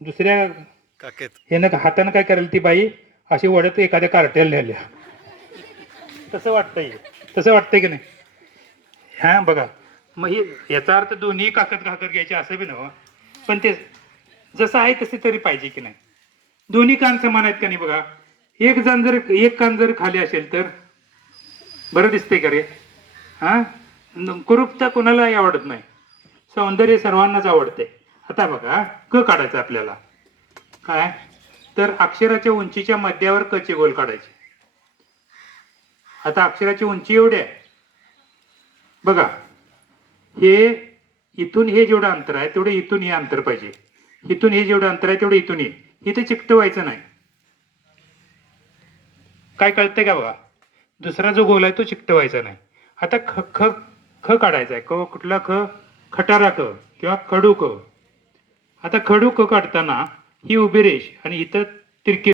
दुसऱ्या काकेत. यानं हातानं काय करेल ती बाई? अशी वडत एखाद्या कार्टेल नेल्या तसं वाटतंय. तसं वाटतंय की नाही? हा बघा. मग हे याचा अर्थ दोन्ही काकत काकत घ्यायचे असं बी नव्ह पण ते जसं आहे तसे तरी पाहिजे की नाही? दोन्ही कान समान आहेत का नाही बघा? एक जण जर एक कान जर खाली असेल तर? बरं दिसतंय का रे? हा? न- कुरूपता कोणालाही आवडत नाही. सौंदर्य सर्वांनाच आवडते आता बघा क काढायचं आपल्याला? काय? तर अक्षराच्या उंचीच्या मध्यावर कचे गोल काढायचे. आता अक्षराची उंची एवढी आहे. बघा हे इथून हे जेवढं अंतर आहे तेवढं इथून हे अंतर पाहिजे. इथून हे जेवढं अंतर आहे तेवढं इथून हे. इथे चिकटवायचं नाही. काय कळतंय का बघा? दुसरा जो गोल आहे तो चिकटवायचा नाही. आता ख ख ख काढायचा आहे. क कुठला ख? खटारा क किंवा खडू क. आता खडू क काढताना ही उभी रेष आणि इथं तिरकी